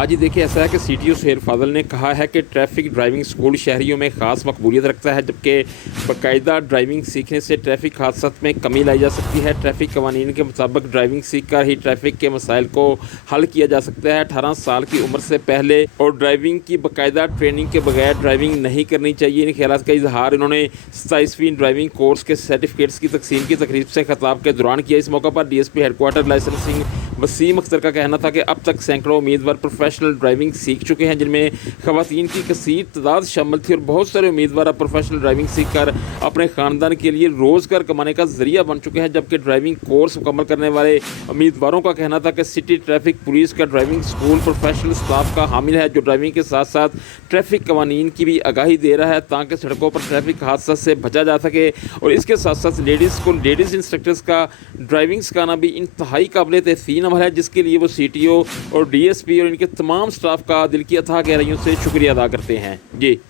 ہاں جی، دیکھیے ایسا ہے کہ سی ٹی او سہیل فاضل نے کہا ہے کہ ٹریفک ڈرائیونگ اسکول شہریوں میں خاص مقبولیت رکھتا ہے، جبکہ باقاعدہ ڈرائیونگ سیکھنے سے ٹریفک حادثات میں کمی لائی جا سکتی ہے۔ ٹریفک قوانین کے مطابق ڈرائیونگ سیکھ کر ہی ٹریفک کے مسائل کو حل کیا جا سکتا ہے۔ 18 سال کی عمر سے پہلے اور ڈرائیونگ کی باقاعدہ ٹریننگ کے بغیر ڈرائیونگ نہیں کرنی چاہیے۔ ان خیالات کا اظہار انہوں نے 27ویں ڈرائیونگ کورس کے سرٹیفکیٹس کی تقسیم کی تقریب سے خطاب کے دوران کیا۔ اس موقع پر D S P headquarter licensing Waseem Akhtar کا کہنا تھا کہ اب تک سینکڑوں امیدوار پروفیشنل ڈرائیونگ سیکھ چکے ہیں، جن میں خواتین کی کثیر تعداد شامل تھی، اور بہت سارے امیدوار اب پروفیشنل ڈرائیونگ سیکھ کر اپنے خاندان کے لیے روزگار کمانے کا ذریعہ بن چکے ہیں۔ جبکہ ڈرائیونگ کورس مکمل کرنے والے امیدواروں کا کہنا تھا کہ سٹی ٹریفک پولیس کا ڈرائیونگ اسکول پروفیشنل اسٹاف کا حامل ہے، جو ڈرائیونگ کے ساتھ ساتھ ٹریفک قوانین کی بھی آگاہی دے رہا ہے تاکہ سڑکوں پر ٹریفک حادثات سے بچا جا سکے۔ اور اس کے ساتھ ساتھ لیڈیز انسٹرکٹرز کا ڈرائیونگ سکھانا بھی انتہائی قابل تحسین عمل ہے، جس کے لیے وہ سی ٹی او اور ڈی ایس پی اور ان کے تمام اسٹاف کا دل کی اتھاہ گہرائیوں سے شکریہ ادا کرتے ہیں۔ جی